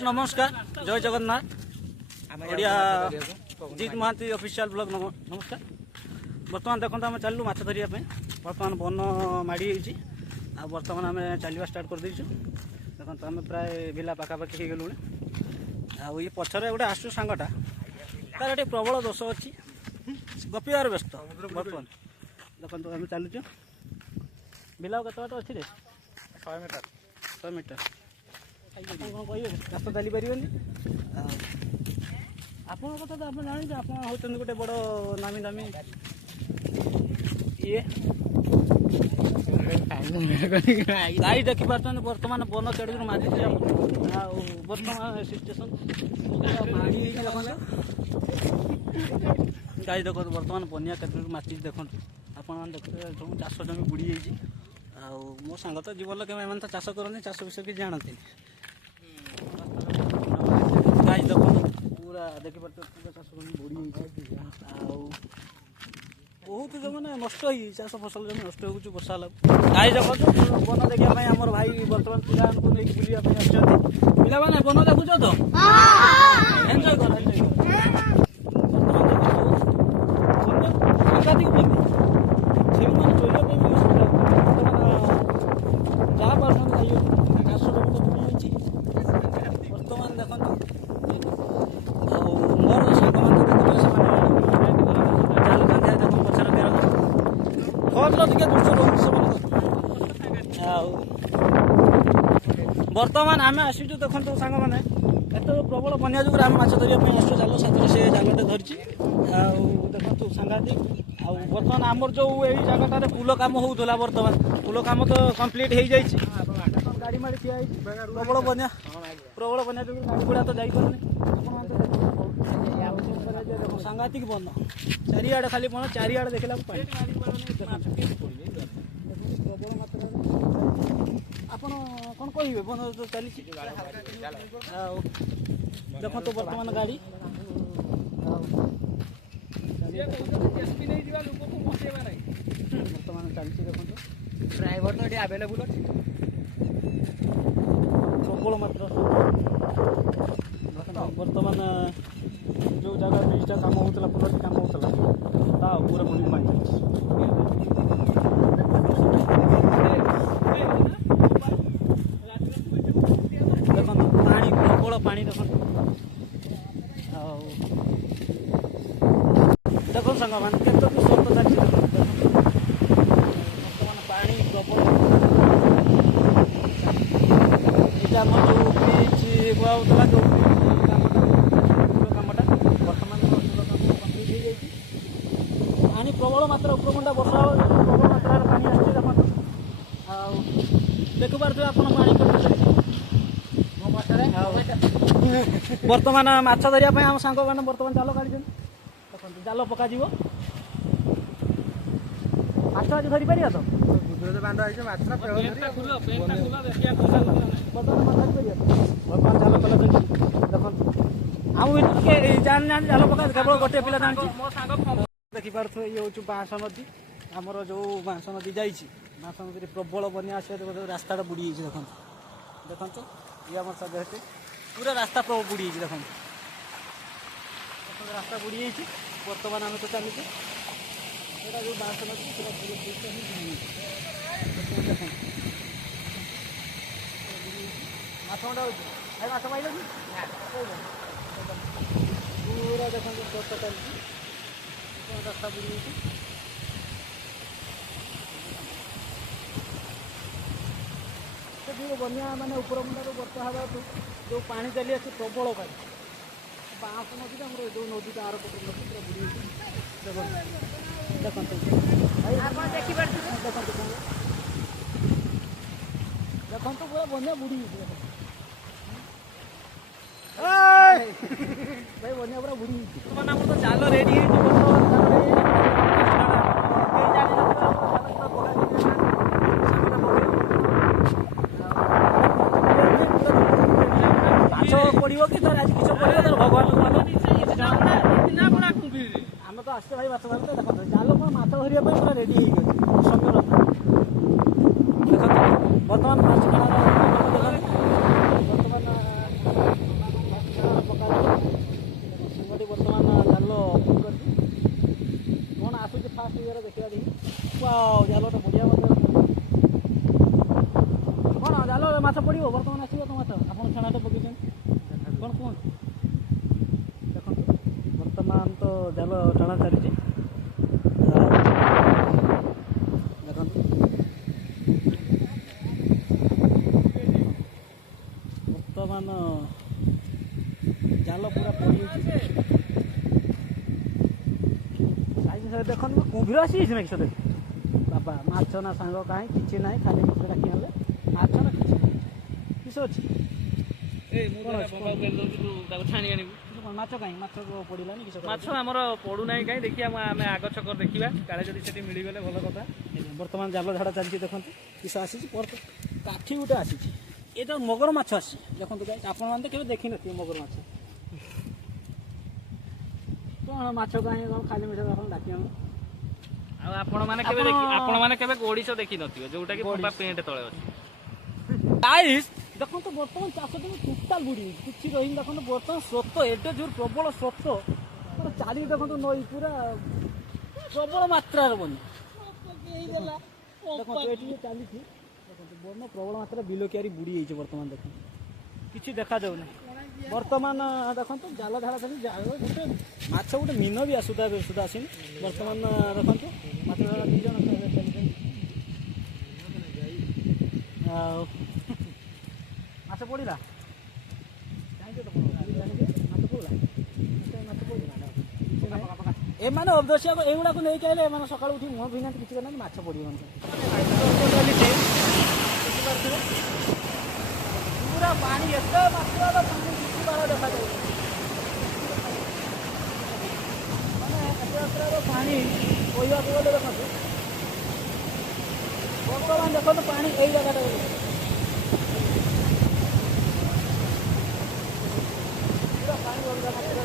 Guys नमस्कार जय जगन्नाथ ओडिया जीत Mahanti official blog नमस्कार। बर्तमान देखो आम चलू माछ धरिया बर्तमान बन माड़ी बर्तमान आम चलवा स्टार्ट कर देचु। देखो आम प्राय बिला पाखापाखि हो गलु ये पछरे गोटे आसु सांगटा तार ये प्रबल दोष अच्छी गपिबार व्यस्त। बर्तमान देखो आम चलुचु बिला कत बाट अच्छी 100 मीटर कौन कहे रास्ता चली पारे आप कथा तो आप जानी आप हूँ गोटे बड़ नामी दामी ये गाई देखी पार्थ बर्तमान बन केड़ मारी बर्तमान सिचुएसन गाई देख बर्तमान बनिया केड़ माची देखो आप देखते चाष जमी बुड़ी जाइए मो सांग तो जीवन के तो चाष करते चाष विषय कि जानते गाई देख पूरा देखिए पूरा चाष जमी बुड़ी बहुत जो मैंने नष्ट हो चाष फसल जमी नष्ट हो वर्षा गाई देख बन देखा आम भाई बर्तमान पिला बुलाया पिला मैंने बन देखुच तो एंजय कर बर्तमान देखो मोर सांग बर्तमान आम आसुचु देखो सांग मैंने एत प्रबल बनिया जुगर आम माछ धरिया आसु जाल साथी से जालटे धरची देखो सांघातिक बर्तमान आमर जो यही जगह पुल कम होता बर्तमान पुल कम तो कम्प्लीट हो जाए गाड़ी माड़ी ठिया प्रबल बनिया जो गाड़ी गुड़ा तो जापर सांघातिक बन चारिआडे खाली बन चारिआडे देखला प्रबल मात्रा आपन कौन कहे बन तो चली देखो तो बर्तमान गाड़ी बर्तमान चलती देखो ड्राइवर तो ये आवेलेबल अच्छी प्रबल मात्र बर्तमान जो जगह ब्रिजटा कम होता पुल कम होता पूरा बुली पानी देखो पानी प्रबल पानी देखो देखो सांग मान के स्रोत चलती बर्तमान पानी प्रबल ये आम जो ब्रिज बुआ जो कमटा बर्तमान कम्प्लीट हो जाए पानी प्रबल मात्रा उपरमुंडा वर्षा प्रबल मात्रा पानी आसছে देखो देखि पारे आप पानी बर्तमान माछ धरिया आम सांग मैंने बर्तमान जाल काढ़ी देखो जाल पक माछ आज धरी पार तो बर्तमान जाल कला देखो आम के जान जाल पका केवल गोटे पिला जानी देखी पार्थ ये हूँ बाँस नदी आमर जो बाँस नदी जाइए बाँस नदी प्रबल बनिया आस रास्ता बुड़ी देखो देखो ये आम सजेट पूरा रास्ता प्रबल बुड़ी देखो रास्ता बुड़ी बर्तमान आम तो चलुचे जो बाँस नदी पूरा देखो माछ मंडा हो माछ पाइल पूरा देखो छोट चलती रास्ता बुड़ी बनिया माने ऊपर मुंडा बर्षा हवा जो पानी चली आस प्रबल पानी बाँस नदी जो नदी आर पट नदी पूरा बुड़ी देखो देखो पूरा बनिया बुड़ी भाई बनिया पूरा बुड़ी मैंने तो जाल रेडी माछ पड़ो कि आज किस पड़ो भगवान आम तो आसते भाई माछ धरते देखो जाल कौन माछ धरिया पूरा रेडी हो समय देखो बर्तमान माछ बर्तमान ଜାଲ ଟଣା ଚାଲିଛି। ଦେଖନ୍ତୁ ବର୍ତ୍ତମାନ ଜାଲ ପୁରା ପଡ଼ିଯାଇଛି। ଦେଖନ୍ତୁ କୁମ୍ଭୀର ଆସିଯାଇଛି ନା କିସ ଦେଖ ବାପା ମାଛ ନା ସାଙ୍ଗ କାହିଁ କିଛି ନାହିଁ, ଖାଲି କିଛି ଡାକି ଆଣିଲେ ମାଛ ନା କିଛି କିସ ଅଛି ମାଛ କାହିଁ ମାଛ ପଡ଼ିଲାନି କିସ ମାଛ ଆମର ପଡୁନାହିଁ କାହିଁ ଦେଖିବା ଆମେ ଆଗ ଛକର ଦେଖିବା କାଳେ ଯଦି ସେଠି ମିଳିଗଲେ ଭଲ କଥା। ବର୍ତ୍ତମାନ ଜାଲ ଝାଡ଼ା ଚାଲିଛି। ଦେଖନ୍ତୁ କିସ ଆସିଛି କାଠି ଗୋଟେ ଆସିଛି। ଏଇଟା ମଗର ମାଛ ଆସିଛି। ଦେଖନ୍ତୁ ଗାଈ ଆପଣମାନେ ତ କେବେ ଦେଖିନଥିବେ ମଗର ମାଛ। କ'ଣ ମାଛ କାହିଁ ଖାଲି ମିଠା ଡାକି ଆଣୁ। ଆଉ ଆପଣମାନେ କେବେ ଗୋଡ଼ିଶ ଦେଖିନଥିବେ ଯୋଉଟା କି ପମ୍ପା ପେଣ୍ଟ ତଳେ ଅଛି। ଗାଇସ୍ ଦେଖନ୍ତୁ ବର୍ତ୍ତମାନ ଚାଷ ଜମି ଟୋଟାଲ ବୁଡ଼ି କିଛି ରହିନି। ଦେଖନ୍ତୁ ବର୍ତ୍ତମାନ ସ୍ରୋତ ଏତେ ଜୋର ପ୍ରବଳ ସ୍ରୋତ ଚାରି ଦେଖନ୍ତୁ ନଈ ପୁରା ପ୍ରବଳ ମାତ୍ରାରେ ବନ୍ୟା ଦେଖନ୍ତୁ ଏଠି ଚାଲିଛି। ଦେଖନ୍ତୁ ବନ୍ୟା ପ୍ରବଳ ମାତ୍ରାରେ ବିଲ କିଆରି ବୁଡ଼ି ଯାଇଛି। ବର୍ତ୍ତମାନ ଦେଖନ୍ତୁ କିଛି ଦେଖାଯାଉନି। ବର୍ତ୍ତମାନ ଦେଖନ୍ତୁ ଜାଲ ଝାଡ଼ା ଚାଲିଛି। ଗୋଟେ ମାଛ ଗୋଟେ ମୀନ ବି ସୁଧା ଆସିନି। ବର୍ତ୍ତମାନ ଦେଖନ୍ତୁ ମାଛ ଧରା 2 ଜଣ ଚାଲିଛନ୍ତି। ଆଉ ମାଛ ପଡ଼ିଲା ଏମାନେ ଅବଶ୍ୟ ଏଗୁଡ଼ାକୁ ନେଇକି ଆଇଲେ ଏମାନେ ସକାଳୁ ଉଠି ମୁହଁ ଧୋଇନାହାନ୍ତି କିଛି କରିନାହାନ୍ତି ମାଛ ପଡ଼ିବନି। ଚାଲିଛି ବୁଝିପାରୁଥିବେ ପୁରା ପାଣି ଏତେ ମାତ୍ରାର ପାଣି କିଛି ବାଳ ଦେଖାଯାଉଛି। ମାନେ ଏତେ ମାତ୍ରାର ପାଣି କହିବାକୁ ଗଲେ ଦେଖନ୍ତୁ ବର୍ତ୍ତମାନ ଦେଖନ୍ତୁ ପାଣି ଏଇ ଜାଗାଟା ପୁରା ପାଣି ଅଲଗା ମାତ୍ରାରେ